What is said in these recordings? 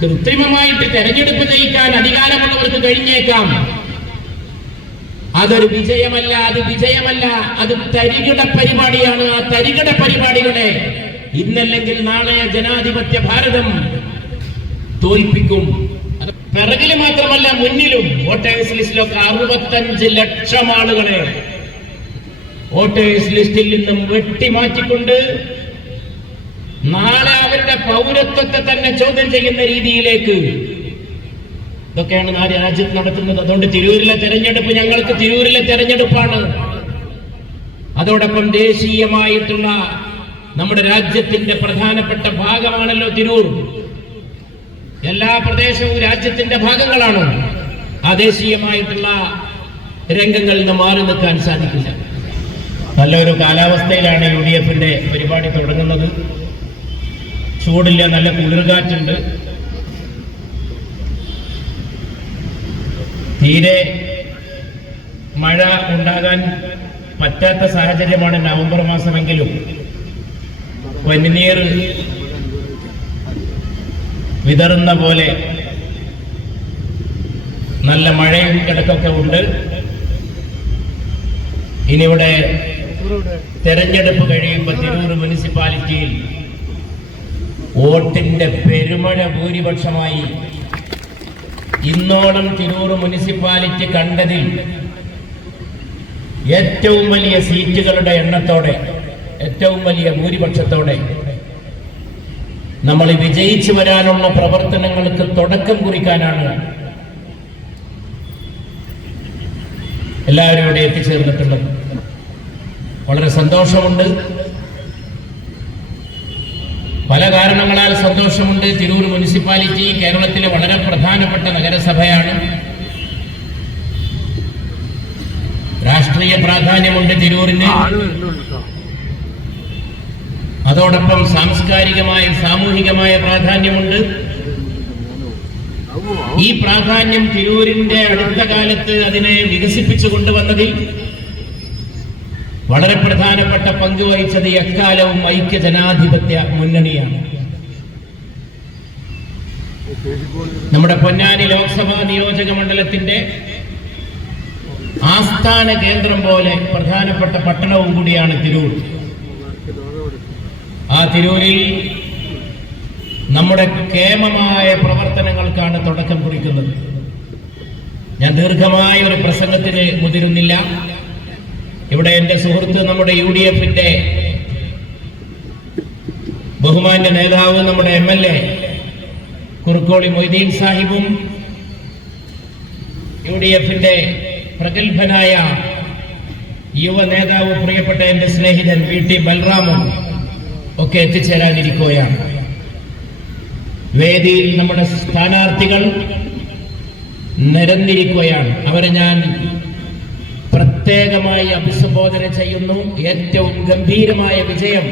കൃത്രിമമായിട്ട് തെരഞ്ഞെടുപ്പ് ജയിക്കാൻ അധികാരമുള്ളവർക്ക് കഴിഞ്ഞേക്കാം. അതൊരു വിജയമല്ല, അത് വിജയമല്ല, അത് തരികിട പരിപാടിയാണ്. ആ തരികിട പരിപാടികളെ ഇന്നല്ലെങ്കിൽ നാളെ ജനാധിപത്യ ഭാരതം തോൽപ്പിക്കും. അത് പിറകില് മാത്രമല്ല മുന്നിലും. വോട്ടേഴ്സ് ലിസ്റ്റിലൊക്കെ 65 ലക്ഷം ആളുകളെ വോട്ടേഴ്സ് ലിസ്റ്റിൽ നിന്നും വെട്ടിമാറ്റിക്കൊണ്ട് നാളെ അവരുടെ പൗരത്വത്തെ തന്നെ ചോദ്യം ചെയ്യുന്ന രീതിയിലേക്ക് ഇതൊക്കെയാണ് രാജ്യത്ത് നടത്തുന്നത്. അതുകൊണ്ട് തിരൂരിലെ തെരഞ്ഞെടുപ്പ് ഞങ്ങൾക്ക് തിരൂരിലെ തെരഞ്ഞെടുപ്പാണ്. അതോടൊപ്പം ദേശീയമായിട്ടുള്ള നമ്മുടെ രാജ്യത്തിന്റെ പ്രധാനപ്പെട്ട ഭാഗമാണല്ലോ തിരൂർ. എല്ലാ പ്രദേശവും രാജ്യത്തിന്റെ ഭാഗങ്ങളാണ്. ആ ദേശീയമായിട്ടുള്ള രംഗങ്ങളിൽ നിന്ന് മാറി നിൽക്കാൻ സാധിക്കില്ല. നല്ലൊരു കാലാവസ്ഥയിലാണ് UDFന്റെ പരിപാടി തുടങ്ങുന്നത്. ചൂടില്ല, നല്ല കുളിർകാറ്റുണ്ട്. തീരെ മഴ ഉണ്ടാകാൻ പറ്റാത്ത സാഹചര്യമാണ് നവംബർ മാസമെങ്കിലും പനിനീർ വിതറുന്ന പോലെ നല്ല മഴയും ഇടയ്ക്കൊക്കെ ഉണ്ട്. ഇനിയിവിടെ തെരഞ്ഞെടുപ്പ് കഴിയുമ്പോൾ തിരൂർ മുനിസിപ്പാലിറ്റിയിൽ വോട്ടിന്റെ പെരുമഴ ഭൂരിപക്ഷമായി ഇന്നോളം തിരൂർ മുനിസിപ്പാലിറ്റി കണ്ടതിൽ ഏറ്റവും വലിയ സീറ്റുകളുടെ എണ്ണത്തോടെ, ഏറ്റവും വലിയ ഭൂരിപക്ഷത്തോടെ നമ്മൾ വിജയിച്ചു വരാനുള്ള പ്രവർത്തനങ്ങൾക്ക് തുടക്കം കുറിക്കാനാണ് എല്ലാവരും ഇവിടെ എത്തിച്ചേർന്നിട്ടുള്ളത്. വളരെ സന്തോഷമുണ്ട്. പല കാരണങ്ങളാൽ സന്തോഷമുണ്ട്. തിരൂർ മുനിസിപ്പാലിറ്റി കേരളത്തിലെ വളരെ പ്രധാനപ്പെട്ട നഗരസഭയാണ്. രാഷ്ട്രീയ പ്രാധാന്യമുണ്ട് തിരൂരിന്. അതോടൊപ്പം സാംസ്കാരികമായ സാമൂഹികമായ പ്രാധാന്യമുണ്ട്. ഈ പ്രാധാന്യം തിരൂരിന്റെ അടുത്ത കാലത്ത് അതിനെ വികസിപ്പിച്ചു കൊണ്ടുവന്നതിൽ വളരെ പ്രധാനപ്പെട്ട പങ്ക് വഹിച്ചത് എക്കാലവും ഐക്യ ജനാധിപത്യ മുന്നണിയാണ്. നമ്മുടെ പൊന്നാനി ലോക്സഭാ നിയോജക മണ്ഡലത്തിന്റെ ആസ്ഥാന കേന്ദ്രം പോലെ പ്രധാനപ്പെട്ട പട്ടണവും കൂടിയാണ് തിരൂർ. ആ തിരൂരിൽ നമ്മുടെ കേമമായ പ്രവർത്തനങ്ങൾക്കാണ് തുടക്കം കുറിക്കുന്നത്. ഞാൻ ദീർഘമായ ഒരു പ്രസംഗത്തിന് മുതിരുന്നില്ല. ഇവിടെ എന്റെ സുഹൃത്ത് നമ്മുടെ UDFന്റെ ബഹുമാന്യ നേതാവ് നമ്മുടെ MLA കുറുക്കോളി മൊയ്തീൻ സാഹിബും UDFന്റെ പ്രഗത്ഭനായ യുവ നേതാവ് പ്രിയപ്പെട്ട എന്റെ സ്നേഹിതൻ VT ബൽറാമും ഒക്കെ എത്തിച്ചേരാനിരിക്കുകയാണ്. വേദിയിൽ നമ്മുടെ സ്ഥാനാർത്ഥികൾ നിരന്നിരിക്കുകയാണ്. അവരെ ഞാൻ പ്രത്യേകമായി അഭിസംബോധന ചെയ്യുന്നു. ഏറ്റവും ഗംഭീരമായ വിജയം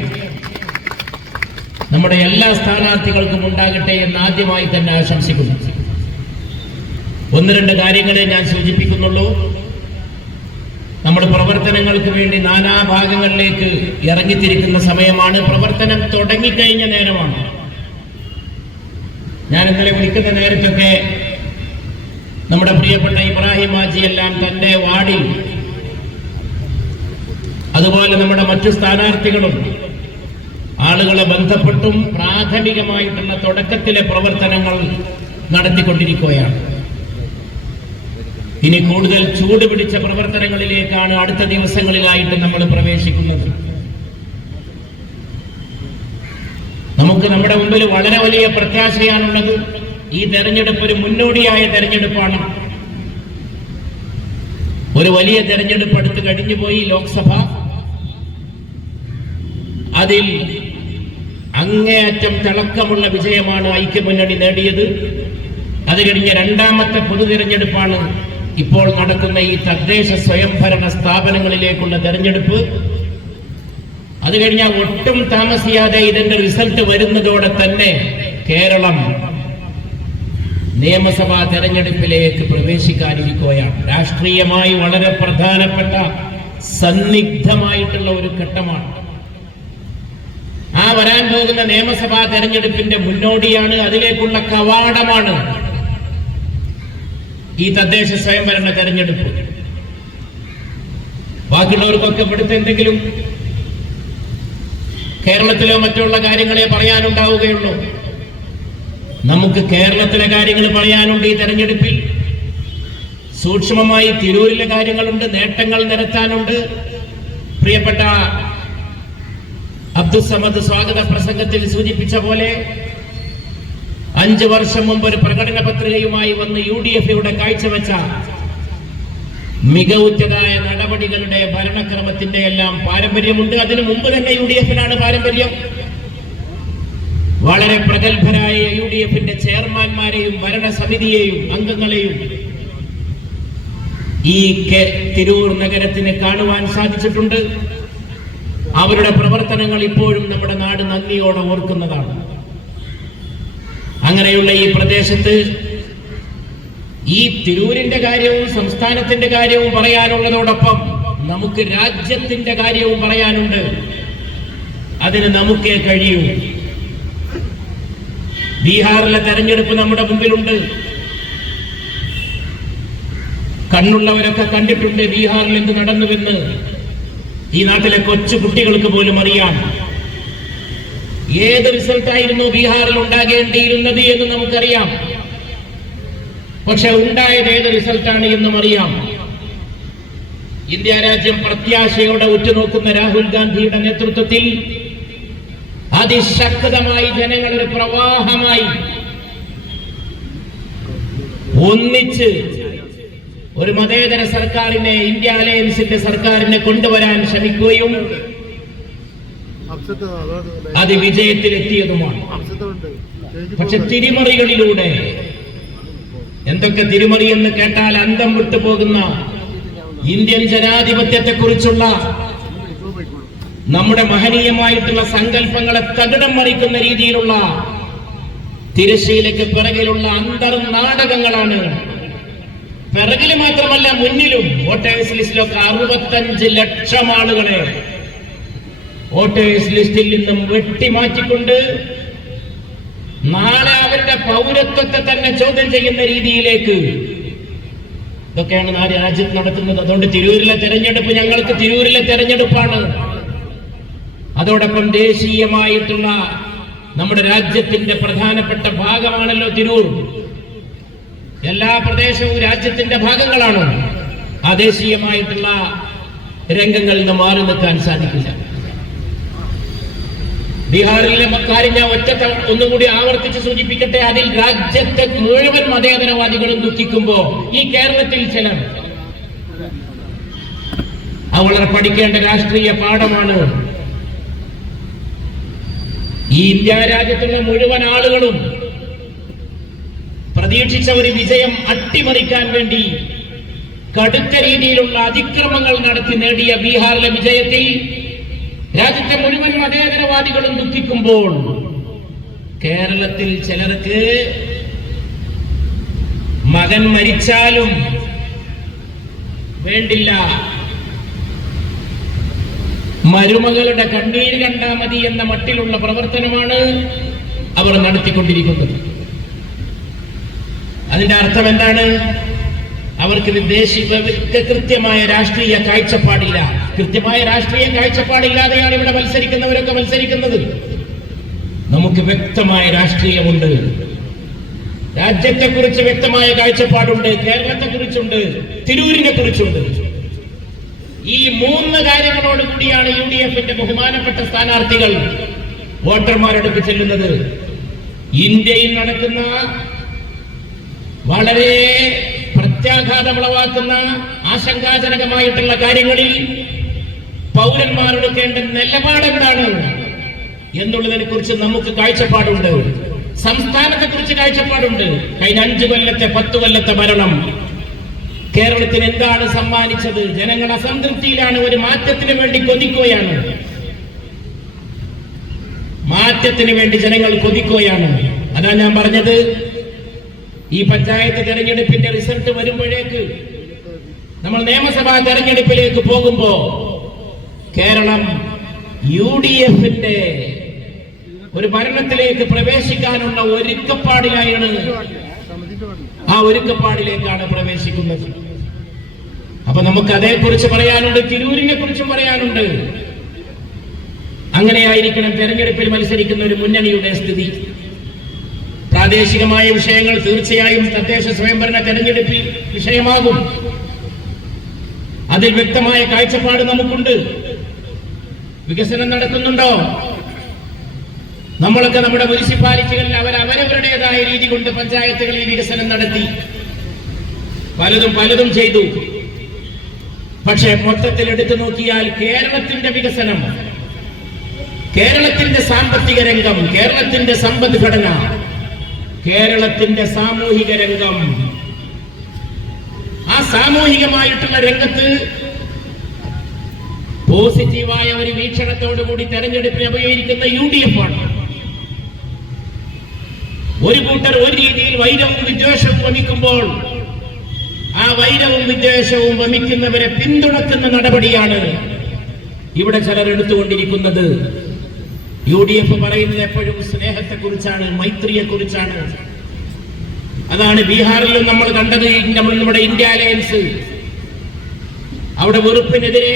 നമ്മുടെ എല്ലാ സ്ഥാനാർത്ഥികൾക്കും ഉണ്ടാകട്ടെ എന്ന് ആദ്യമായി തന്നെ ആശംസിക്കുന്നു. ഒന്ന് രണ്ട് കാര്യങ്ങളെ ഞാൻ സൂചിപ്പിക്കുന്നുള്ളൂ. നമ്മുടെ പ്രവർത്തനങ്ങൾക്ക് വേണ്ടി നാനാഭാഗങ്ങളിലേക്ക് ഇറങ്ങിത്തിരിക്കുന്ന സമയമാണ്. പ്രവർത്തനം തുടങ്ങിക്കഴിഞ്ഞ നേരമാണ്. ഞാൻ ഇന്നലെ വിളിക്കുന്ന നേരത്തൊക്കെ നമ്മുടെ പ്രിയപ്പെട്ട ഇബ്രാഹിം ഹാജിയെല്ലാം തന്റെ വാർഡിൽ, അതുപോലെ നമ്മുടെ മറ്റു സ്ഥാനാർത്ഥികളും ആളുകളെ ബന്ധപ്പെട്ടും പ്രാഥമികമായിട്ടുള്ള തുടക്കത്തിലെ പ്രവർത്തനങ്ങൾ നടത്തിക്കൊണ്ടിരിക്കുകയാണ്. ഇനി കൂടുതൽ ചൂട് പിടിച്ച പ്രവർത്തനങ്ങളിലേക്കാണ് അടുത്ത ദിവസങ്ങളിലായിട്ട് നമ്മൾ പ്രവേശിക്കുന്നത്. നമുക്ക് നമ്മുടെ മുമ്പിൽ വളരെ വലിയ പ്രത്യാശയാണുള്ളത്. ഈ തെരഞ്ഞെടുപ്പ് ഒരു മുന്നോടിയായ തെരഞ്ഞെടുപ്പാണ്. ഒരു വലിയ തെരഞ്ഞെടുപ്പ് അടുത്ത് കഴിഞ്ഞുപോയി ലോക്സഭ. അതിൽ അങ്ങേയറ്റം തിളക്കമുള്ള വിജയമാണ് ഐക്യമുന്നണി നേടിയത്. അത് കഴിഞ്ഞ രണ്ടാമത്തെ പൊതു തിരഞ്ഞെടുപ്പാണ് ഇപ്പോൾ നടക്കുന്ന ഈ തദ്ദേശ സ്വയംഭരണ സ്ഥാപനങ്ങളിലേക്കുള്ള തെരഞ്ഞെടുപ്പ്. അത് കഴിഞ്ഞാൽ ഒട്ടും താമസിയാതെ ഇതിന്റെ റിസൾട്ട് വരുന്നതോടെ തന്നെ കേരളം നിയമസഭാ തെരഞ്ഞെടുപ്പിലേക്ക് പ്രവേശിക്കാനിരിക്കുകയാണ്. രാഷ്ട്രീയമായി വളരെ പ്രധാനപ്പെട്ട സന്നിഗ്ധമായിട്ടുള്ള ഒരു ഘട്ടമാണ്. ആ വരാൻ പോകുന്ന നിയമസഭാ തെരഞ്ഞെടുപ്പിന്റെ മുന്നോടിയാണ്, അതിലേക്കുള്ള കവാടമാണ് ഈ തദ്ദേശ സ്വയംഭരണ തെരഞ്ഞെടുപ്പ്. ബാക്കിയുള്ളവർക്കൊക്കെ ഇവിടുത്തെ എന്തെങ്കിലും കേരളത്തിലോ മറ്റുള്ള കാര്യങ്ങളെ പറയാനുണ്ടാവുകയുള്ളൂ. നമുക്ക് കേരളത്തിലെ കാര്യങ്ങൾ പറയാനുണ്ട്. ഈ തെരഞ്ഞെടുപ്പിൽ സൂക്ഷ്മമായി തിരൂരിലെ കാര്യങ്ങളുണ്ട്, നേട്ടങ്ങൾ നിരത്താനുണ്ട്. പ്രിയപ്പെട്ട അബ്ദുസമദ് സ്വാഗത പ്രസംഗത്തിൽ സൂചിപ്പിച്ച പോലെ 5 വർഷം മുമ്പ് ഒരു പ്രകടന പത്രികയുമായി വന്ന് UDF ഇവിടെ കാഴ്ചവെച്ച മികവുറ്റതായ നടപടികളുടെ ഭരണക്രമത്തിന്റെ എല്ലാം പാരമ്പര്യമുണ്ട്. അതിനു മുമ്പ് തന്നെ UDF-നാണ് പാരമ്പര്യം. വളരെ പ്രഗത്ഭരായ UDF-ന്റെ ചെയർമാൻമാരെയും ഭരണസമിതിയെയും അംഗങ്ങളെയും ഈ തിരൂർ നഗരത്തിന് കാണുവാൻ സാധിച്ചിട്ടുണ്ട്. അവരുടെ പ്രവർത്തനങ്ങൾ ഇപ്പോഴും നമ്മുടെ നാട് നന്ദിയോടെ ഓർക്കുന്നതാണ്. അങ്ങനെയുള്ള ഈ പ്രദേശത്ത് ഈ തിരൂരിന്റെ കാര്യവും സംസ്ഥാനത്തിന്റെ കാര്യവും പറയാനുള്ളതോടൊപ്പം നമുക്ക് രാജ്യത്തിന്റെ കാര്യവും പറയാനുണ്ട്. അതിന് നമുക്കേ കഴിയൂ. ബീഹാറിലെ തെരഞ്ഞെടുപ്പ് നമ്മുടെ മുമ്പിലുണ്ട്. കണ്ണുള്ളവരൊക്കെ കണ്ടിട്ടുണ്ട് ബീഹാറിൽ എന്ത് നടന്നുവെന്ന്. ഈ നാട്ടിലെ കൊച്ചു കുട്ടികൾക്ക് പോലും അറിയാം. ഏത് റിസൾട്ടായിരുന്നു ബീഹാറിൽ ഉണ്ടാകേണ്ടിയിരുന്നത് എന്ന് നമുക്കറിയാം. പക്ഷെ ഉണ്ടായത് ഏത് റിസൾട്ടാണ് എന്നും അറിയാം. ഇന്ത്യ രാജ്യം പ്രത്യാശയോടെ ഉറ്റുനോക്കുന്ന രാഹുൽ ഗാന്ധിയുടെ നേതൃത്വത്തിൽ അതിശക്തമായി ജനങ്ങൾ ഒരു പ്രവാഹമായി ഒന്നിച്ച് ഒരു മതേതര സർക്കാരിനെ, ഇന്ത്യ അലയൻസിന്റെ സർക്കാരിനെ കൊണ്ടുവരാൻ ശ്രമിക്കുകയും അത് വിജയത്തിലെത്തിയതുമാണ്. പക്ഷെ തിരിമറികളിലൂടെ, എന്തൊക്കെ തിരിമറി എന്ന് കേട്ടാൽ അന്തം വിട്ടുപോകുന്ന ഇന്ത്യൻ ജനാധിപത്യത്തെ കുറിച്ചുള്ള നമ്മുടെ മഹനീയമായിട്ടുള്ള സങ്കല്പങ്ങളെ തകിടം മറിക്കുന്ന രീതിയിലുള്ള തിരശ്ശീലയ്ക്ക് പിറകിലുള്ള അന്തർനാടകങ്ങളാണ്. പിറകില് മാത്രമല്ല, മുന്നിലും. വോട്ടേഴ്സ് ലിസ്റ്റിലൊക്കെ 65 ലക്ഷം ആളുകളെ വോട്ടേഴ്സ് ലിസ്റ്റിൽ നിന്നും വെട്ടിമാറ്റിക്കൊണ്ട് നാളെ അവരുടെ പൗരത്വത്തെ തന്നെ ചോദ്യം ചെയ്യുന്ന രീതിയിലേക്ക് ഇതൊക്കെയാണ് രാജ്യത്ത് നടത്തുന്നത്. അതുകൊണ്ട് തിരൂരിലെ തെരഞ്ഞെടുപ്പ് ഞങ്ങൾക്ക് തിരൂരിലെ തെരഞ്ഞെടുപ്പാണ്. അതോടൊപ്പം ദേശീയമായിട്ടുള്ള നമ്മുടെ രാജ്യത്തിന്റെ പ്രധാനപ്പെട്ട ഭാഗമാണല്ലോ തിരൂർ. എല്ലാ പ്രദേശവും രാജ്യത്തിന്റെ ഭാഗങ്ങളാണ്. ആ ദേശീയമായിട്ടുള്ള രംഗങ്ങളിൽ നിന്ന് മാറി നിൽക്കാൻ സാധിക്കില്ല. ബീഹാറിലെ കാര്യം ഞാൻ ഒന്നുകൂടി ആവർത്തിച്ച് സൂചിപ്പിക്കട്ടെ. അതിൽ രാജ്യത്തെ മുഴുവൻ മതേതരവാദികളും ദുഃഖിക്കുമ്പോ ഈ കേരളത്തിൽ ചിലർ വളരെ പഠിക്കേണ്ട രാഷ്ട്രീയ പാഠമാണ്. ഈ ഇന്ത്യ രാജ്യത്തുള്ള മുഴുവൻ ആളുകളും പ്രതീക്ഷിച്ച ഒരു വിജയം അട്ടിമറിക്കാൻ വേണ്ടി കടുത്ത രീതിയിലുള്ള അതിക്രമങ്ങൾ നടത്തി നേടിയ ബീഹാറിലെ വിജയത്തിൽ രാജ്യത്തെ മുഴുവൻ മതേതരവാദികളും ദുഃഖിക്കുമ്പോൾ കേരളത്തിൽ ചിലർക്ക് മകൻ മരിച്ചാലും വേണ്ടില്ല, മരുമകളുടെ കണ്ണീര് കണ്ടാൽ മതി എന്ന മട്ടിലുള്ള പ്രവർത്തനമാണ് അവർ നടത്തിക്കൊണ്ടിരിക്കുന്നത്. അതിന്റെ അർത്ഥം എന്താണ്? അവർക്ക് കൃത്യമായ രാഷ്ട്രീയ കാഴ്ചപ്പാടില്ല. കൃത്യമായ രാഷ്ട്രീയ കാഴ്ചപ്പാടില്ലാതെയാണ് ഇവിടെ മത്സരിക്കുന്നവരൊക്കെ മത്സരിക്കുന്നത്. നമുക്ക് വ്യക്തമായ രാഷ്ട്രീയമുണ്ട്. രാജ്യത്തെക്കുറിച്ച് വ്യക്തമായ കാഴ്ചപ്പാടുണ്ട്. കേരളത്തെക്കുറിച്ചുണ്ട്, തിരൂരിനെ കുറിച്ചുണ്ട്. ഈ 3 കാര്യങ്ങളോട് കൂടിയാണ് UDF-ന്റെ ബഹുമാനപ്പെട്ട സ്ഥാനാർത്ഥികൾ വോട്ടർമാരെടുത്ത് ചെല്ലുന്നത്. ഇന്ത്യയിൽ നടക്കുന്ന വളരെ പ്രത്യാഘാതമുളവാക്കുന്ന ആശങ്കാജനകമായിട്ടുള്ള കാര്യങ്ങളിൽ പൗരന്മാരെടുക്കേണ്ട നിലപാടെന്താണ് എന്നുള്ളതിനെ കുറിച്ച് നമുക്ക് കാഴ്ചപ്പാടുണ്ട്. സംസ്ഥാനത്തെ കുറിച്ച് കാഴ്ചപ്പാടുണ്ട്. കഴിഞ്ഞ 5 കൊല്ലത്തെ 10 കൊല്ലത്തെ ഭരണം കേരളത്തിന് എന്താണ് സമ്മാനിച്ചത്? ജനങ്ങൾ അസംതൃപ്തിയിലാണ്. ഒരു മാറ്റത്തിന് വേണ്ടി കൊതിക്കുകയാണ്. മാറ്റത്തിന് വേണ്ടി ജനങ്ങൾ കൊതിക്കുകയാണ്. അതാ ഞാൻ പറഞ്ഞത്, ഈ പഞ്ചായത്ത് തെരഞ്ഞെടുപ്പിന്റെ റിസൾട്ട് വരുമ്പോഴേക്ക് നമ്മൾ നിയമസഭാ തെരഞ്ഞെടുപ്പിലേക്ക് പോകുമ്പോ കേരളം UDF-ന്റെ ഒരു ഭരണത്തിലേക്ക് പ്രവേശിക്കാനുള്ള ഒരുക്കപ്പാടിലേക്കാണ് പ്രവേശിക്കുന്നത്. അപ്പൊ നമുക്ക് അതേക്കുറിച്ച് പറയാനുണ്ട്, തിരൂരിനെ കുറിച്ചും പറയാനുണ്ട്. അങ്ങനെയായിരിക്കണം തെരഞ്ഞെടുപ്പിൽ മത്സരിക്കുന്ന ഒരു മുന്നണിയുടെ സ്ഥിതി. പ്രാദേശികമായ വിഷയങ്ങൾ തീർച്ചയായും തദ്ദേശ സ്വയംഭരണ തെരഞ്ഞെടുപ്പിൽ വിഷയമാകും. അതിൽ വ്യക്തമായ കാഴ്ചപ്പാട് നമുക്കുണ്ട്. വികസനം നടക്കുന്നുണ്ടോ? നമ്മളൊക്കെ നമ്മുടെ മുനിസിപ്പാലിറ്റികളിൽ അവരവരുടേതായ രീതി കൊണ്ട് പഞ്ചായത്തുകളിൽ വികസനം നടത്തി, പലതും ചെയ്തു. പക്ഷേ മൊത്തത്തിൽ എടുത്തു നോക്കിയാൽ കേരളത്തിന്റെ വികസനം, കേരളത്തിന്റെ സാമ്പത്തിക രംഗം, കേരളത്തിന്റെ സമ്പദ്ഘടന, കേരളത്തിന്റെ സാമൂഹിക രംഗം, ആ സാമൂഹികമായിട്ടുള്ള രംഗത്ത് പോസിറ്റീവായ ഒരു വീക്ഷണത്തോടുകൂടി തെരഞ്ഞെടുപ്പിനെ ഉപയോഗിക്കുന്ന UDF ആണ്. ഒരു കൂട്ടർ ഒരു രീതിയിൽ വൈരവും വിദ്വേഷവും വമിക്കുമ്പോൾ ആ വൈരവും വിദ്വേഷവും വമിക്കുന്നവരെ പിന്തുണക്കുന്ന നടപടിയാണ് ഇവിടെ ചിലർ എടുത്തുകൊണ്ടിരിക്കുന്നത്. UDF പറയുന്നത് എപ്പോഴും സ്നേഹത്തെക്കുറിച്ചാണ്, മൈത്രിയെക്കുറിച്ചാണ്. അതാണ് ബീഹാറിലും നമ്മൾ കണ്ടത്. നമ്മുടെ ഇന്ത്യ അലയൻസ്, അവിടെ വെറുപ്പിനെതിരെ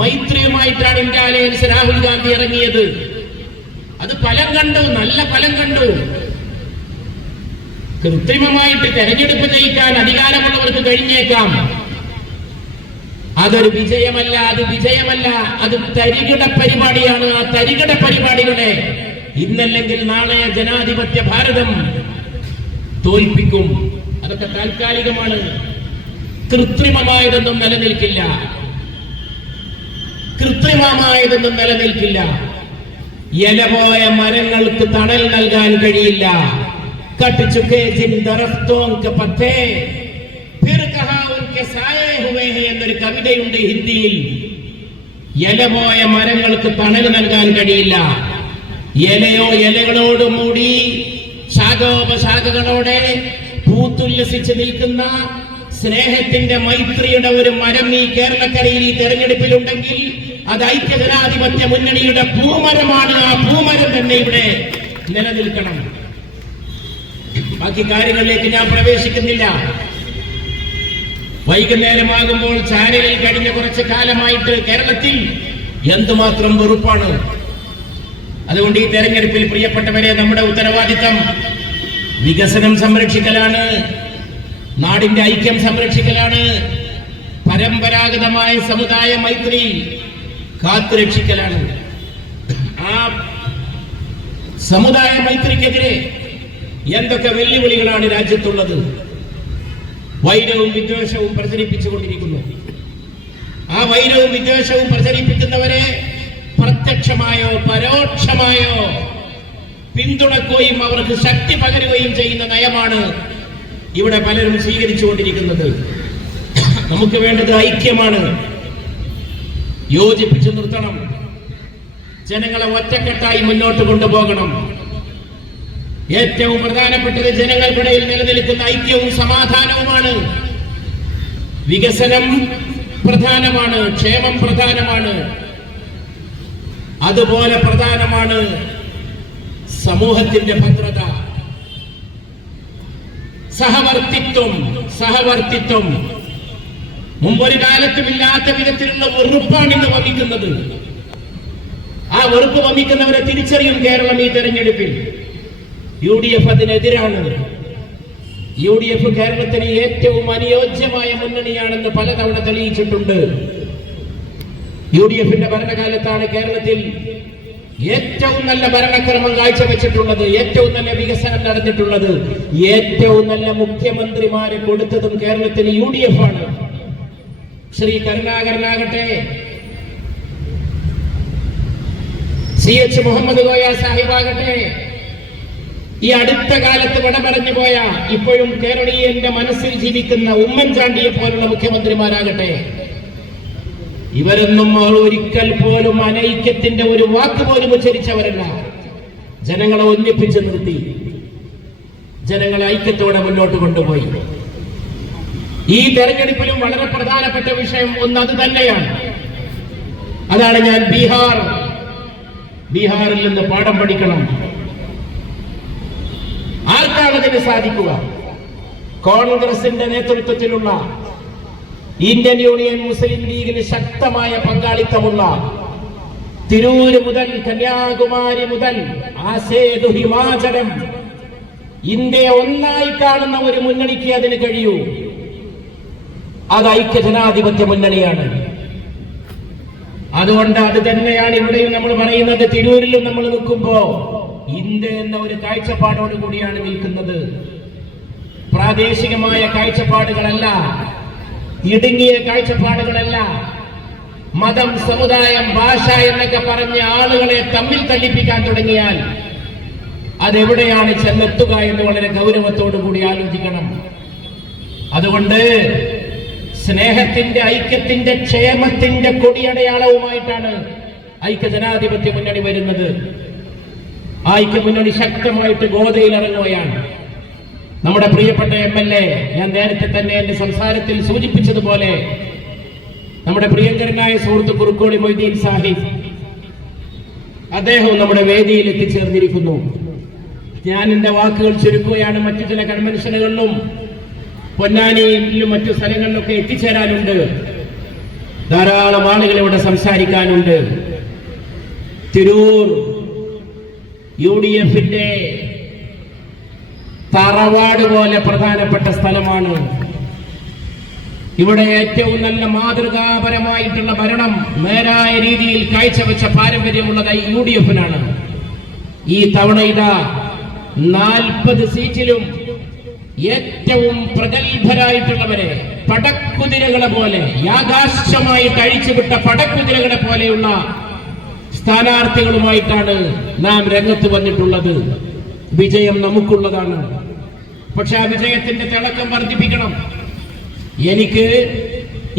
മൈത്രിയുമായിട്ടാണ് ഇന്ത്യ അലയൻസ് രാഹുൽ ഗാന്ധി ഇറങ്ങിയത്. അത് ഫലം കണ്ടു, നല്ല ഫലം കണ്ടു. കൃത്രിമമായിട്ട് തെരഞ്ഞെടുപ്പ് ജയിക്കാൻ അധികാരമുള്ളവർക്ക് കഴിഞ്ഞേക്കാം. അതൊരു വിജയമല്ല, അത് തരികിട പരിപാടിയാണ്. ആ തരികിട പരിപാടികളെ ഇന്നല്ലെങ്കിൽ നാളെ ജനാധിപത്യ ഭാരതം തോൽപ്പിക്കും. അതൊക്കെ താൽക്കാലികമാണ്. കൃത്രിമമായതൊന്നും നിലനിൽക്കില്ല. ഇലപോയ മരങ്ങൾക്ക് തണൽ നൽകാൻ കഴിയില്ല. കട്ട് ചുക്കേ ജിൻ ദറഫ്തോं के पत्ते फिर कहां उनके साए हुए हैं എന്നൊരു കവിതയുണ്ട് ഹിന്ദിയിൽ. ഇലപോയ മരങ്ങൾക്ക് തണൽ നൽകാൻ കഴിയില്ല. ഇലകളോട് മൂടി ശാഖോപശാഖകളോടെ പൂത്തുല്ലസിച്ച് നിൽക്കുന്ന സ്നേഹത്തിന്റെ മൈത്രിയുടെ ഒരു മരം ഈ കേരളക്കരയിൽ ഈ തെരഞ്ഞെടുപ്പിലുണ്ടെങ്കിൽ അത് ഐക്യജനാധിപത്യ മുന്നണിയുടെ പൂമരമാണ്. ആ പൂമരം തന്നെ ഇവിടെ നിലനിൽക്കണം. ബാക്കി കാര്യങ്ങളിലേക്ക് ഞാൻ പ്രവേശിക്കുന്നില്ല. വൈകുന്നേരമാകുമ്പോൾ ചാനലിൽ കഴിഞ്ഞ കുറച്ച് കാലമായിട്ട് കേരളത്തിൽ എന്തുമാത്രം വെറുപ്പാണ്. അതുകൊണ്ട് ഈ തെരഞ്ഞെടുപ്പിൽ പ്രിയപ്പെട്ടവരെ, നമ്മുടെ ഉത്തരവാദിത്തം വികസനം സംരക്ഷിക്കലാണ്, നാടിന്റെ ഐക്യം സംരക്ഷിക്കലാണ്, പരമ്പരാഗതമായ സമുദായ മൈത്രി കാത്തുരക്ഷിക്കലാണ്. ആ സമുദായ മൈത്രിക്കെതിരെ എന്തൊക്കെ വെല്ലുവിളികളാണ് രാജ്യത്തുള്ളത്. വൈരവും വിദ്വേഷവും പ്രചരിപ്പിച്ചുകൊണ്ടിരിക്കുന്നു. ആ വൈരവും വിദ്വേഷവും പ്രചരിപ്പിക്കുന്നവരെ പ്രത്യക്ഷമായോ പരോക്ഷമായോ പിന്തുണക്കുകയും അവർക്ക് ശക്തി പകരുകയും ചെയ്യുന്ന നയമാണ് ഇവിടെ പലരും സ്വീകരിച്ചുകൊണ്ടിരിക്കുന്നത്. നമുക്ക് വേണ്ടത് ഐക്യമാണ്. യോജിപ്പിച്ചു നിർത്തണം. ജനങ്ങളെ ഒറ്റക്കെട്ടായി മുന്നോട്ട് കൊണ്ടുപോകണം. ഏറ്റവും പ്രധാനപ്പെട്ടത് ജനങ്ങൾക്കിടയിൽ നിലനിൽക്കുന്ന ഐക്യവും സമാധാനവുമാണ്. വികസനം പ്രധാനമാണ്, ക്ഷേമം പ്രധാനമാണ്. അതുപോലെ പ്രധാനമാണ് സമൂഹത്തിന്റെ ഭദ്രത, സഹവർത്തിത്വം. മുമ്പൊരു കാലത്തും ഇല്ലാത്ത വിധത്തിലുള്ള വെറുപ്പാണ് ഇന്ന് വമിക്കുന്നത്. ആ വെറുപ്പ് വമിക്കുന്നവരെ തിരിച്ചറിയും കേരളം ഈ തെരഞ്ഞെടുപ്പിൽ. UDF അതിനെതിരാണ്. UDF കേരളത്തിന് ഏറ്റവും അനുയോജ്യമായ മുന്നണിയാണെന്ന് പലതവണ തെളിയിച്ചിട്ടുണ്ട്. UDFന്റെ ഭരണകാലത്താണ് കേരളത്തിൽ ഏറ്റവും നല്ല ഭരണക്രമം കാഴ്ചവെച്ചിട്ടുള്ളത്, ഏറ്റവും നല്ല വികസനം നടന്നിട്ടുള്ളത്. ഏറ്റവും നല്ല മുഖ്യമന്ത്രിമാരെ കൊടുത്തതും കേരളത്തിന് UDF ആണ്. ശ്രീ കരുണാകരനാകട്ടെ, CH മുഹമ്മദ് കോയ സാഹിബാകട്ടെ, ഈ അടുത്ത കാലത്ത് വിട പറഞ്ഞു പോയ ഇപ്പോഴും കേരളീയന്റെ മനസ്സിൽ ജീവിക്കുന്ന ഉമ്മൻചാണ്ടിയെ പോലുള്ള മുഖ്യമന്ത്രിമാരാകട്ടെ, ഇവരൊന്നും ഒരിക്കൽ പോലും അനൈക്യത്തിന്റെ ഒരു വാക്ക് പോലും ഉച്ചരിച്ചവരല്ല. ജനങ്ങളെ ഒന്നിപ്പിച്ചു നിർത്തി, ജനങ്ങളെ ഐക്യത്തോടെ മുന്നോട്ട് കൊണ്ടുപോയി. ഈ തെരഞ്ഞെടുപ്പിലും വളരെ പ്രധാനപ്പെട്ട വിഷയം ഒന്ന് അത് തന്നെയാണ്. അതാണ് ഞാൻ ബീഹാറിൽ നിന്ന് പാഠം പഠിക്കണം. ആർക്കാണ് ഇതിന് സാധിക്കുക? കോൺഗ്രസിന്റെ നേതൃത്വത്തിലുള്ള ഇന്ത്യൻ യൂണിയൻ മുസ്ലിം ലീഗിന് ശക്തമായ പങ്കാളിത്തമുള്ള തിരൂര് മുതൽ കന്യാകുമാരി മുതൽ ആസേതു ഹിമാചലം ഇന്ത്യ ഒന്നായി കാണുന്ന ഒരു മുന്നണിക്ക് അതിന് കഴിയൂ. അത് ഐക്യ ജനാധിപത്യ മുന്നണിയാണ്. അതുകൊണ്ട് അത് തന്നെയാണ് ഇവിടെയും നമ്മൾ പറയുന്നത്. തിരൂരിലും നമ്മൾ നിൽക്കുമ്പോ ഇന്ത്യ എന്ന ഒരു കാഴ്ചപ്പാടോട് കൂടിയാണ് നിൽക്കുന്നത്. പ്രാദേശികമായ കാഴ്ചപ്പാടുകളല്ല, ഇടുങ്ങിയ കാഴ്ചപ്പാടുകളല്ല. മതം, സമുദായം, ഭാഷ എന്നൊക്കെ പറഞ്ഞ് ആളുകളെ തമ്മിൽ തല്ലിപ്പിക്കാൻ തുടങ്ങിയാൽ അതെവിടെയാണ് ചെന്നെത്തുക എന്ന് വളരെ ഗൗരവത്തോടു കൂടി ആലോചിക്കണം. അതുകൊണ്ട് സ്നേഹത്തിന്റെ, ഐക്യത്തിന്റെ, ക്ഷേമത്തിന്റെ കൊടിയടയാളവുമായിട്ടാണ് ഐക്യ ജനാധിപത്യ മുന്നണി വരുന്നത്. ഐക്യ മുന്നണി ശക്തമായിട്ട് ഗോദയിൽ ഇറങ്ങുകയാണ്. നമ്മുടെ പ്രിയപ്പെട്ട MLA, ഞാൻ നേരത്തെ തന്നെ എന്റെ സംസാരത്തിൽ സൂചിപ്പിച്ചതുപോലെ, നമ്മുടെ പ്രിയങ്കരനായ സുഹൃത്ത് കുറുക്കോളി മൊയ്തീൻ സാഹിബ്, അദ്ദേഹം നമ്മുടെ വേദിയിൽ എത്തിച്ചേർന്നിരിക്കുന്നു. ഞാൻ എന്റെ വാക്കുകൾ ചുരുക്കുകയാണ്. മറ്റു ചില കൺവെൻഷനുകളിലും പൊന്നാനിയിലും മറ്റു സ്ഥലങ്ങളിലൊക്കെ എത്തിച്ചേരാനുണ്ട്. ധാരാളം ആളുകൾ ഇവിടെ സംസാരിക്കാനുണ്ട്. തിരൂർ UDFന്റെ തറവാട് പോലെ പ്രധാനപ്പെട്ട സ്ഥലമാണ്. ഇവിടെ ഏറ്റവും നല്ല മാതൃകാപരമായിട്ടുള്ള ഭരണം നേരായ രീതിയിൽ കാഴ്ചവെച്ച പാരമ്പര്യമുള്ളതായി UDFനാണ്. ഈ തവണ ഇതാ 40 സീറ്റിലും ഏറ്റവും പ്രഗത്ഭരായിട്ടുള്ളവരെ, പടക്കുതിരകളെ പോലെ, യാഥാർത്ഥ്യമായിട്ട് അഴിച്ചുവിട്ട പടക്കുതിരകളെ പോലെയുള്ള സ്ഥാനാർത്ഥികളുമായിട്ടാണ് നാം രംഗത്ത് വന്നിട്ടുള്ളത്. വിജയം നമുക്കുള്ളതാണ്. പക്ഷെ ആ വിജയത്തിന്റെ തിളക്കം വർദ്ധിപ്പിക്കണം. എനിക്ക്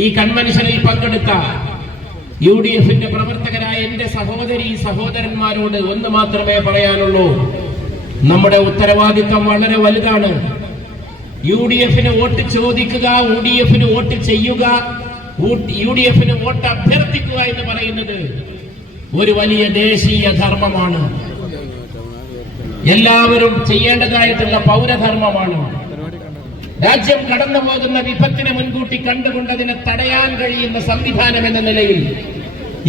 ഈ കൺവെൻഷനിൽ പങ്കെടുത്ത UDFന്റെ പ്രവർത്തകരായ എന്റെ സഹോദരി സഹോദരന്മാരോട് ഒന്ന് മാത്രമേ പറയാനുള്ളൂ. നമ്മുടെ ഉത്തരവാദിത്വം വളരെ വലുതാണ്. UDFന് വോട്ട് ചോദിക്കുക, UDFന് വോട്ട് ചെയ്യുക, UDFന് വോട്ട് അഭ്യർത്ഥിക്കുക എന്ന് പറയുന്നത് ഒരു വലിയ ദേശീയ ധർമ്മമാണ്. എല്ലാവരും ചെയ്യേണ്ടതായിട്ടുള്ള പൗരധർമ്മമാണ്. രാജ്യം കടന്നു പോകുന്ന വിപത്തിനെ മുൻകൂട്ടി കണ്ടുകൊണ്ട് അതിനെ തടയാൻ കഴിയുന്ന സംവിധാനം എന്ന നിലയിൽ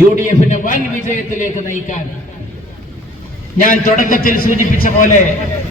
UDFനെ വൻ വിജയത്തിലേക്ക് നയിക്കാൻ ഞാൻ തുടക്കത്തിൽ സൂചിപ്പിച്ച പോലെ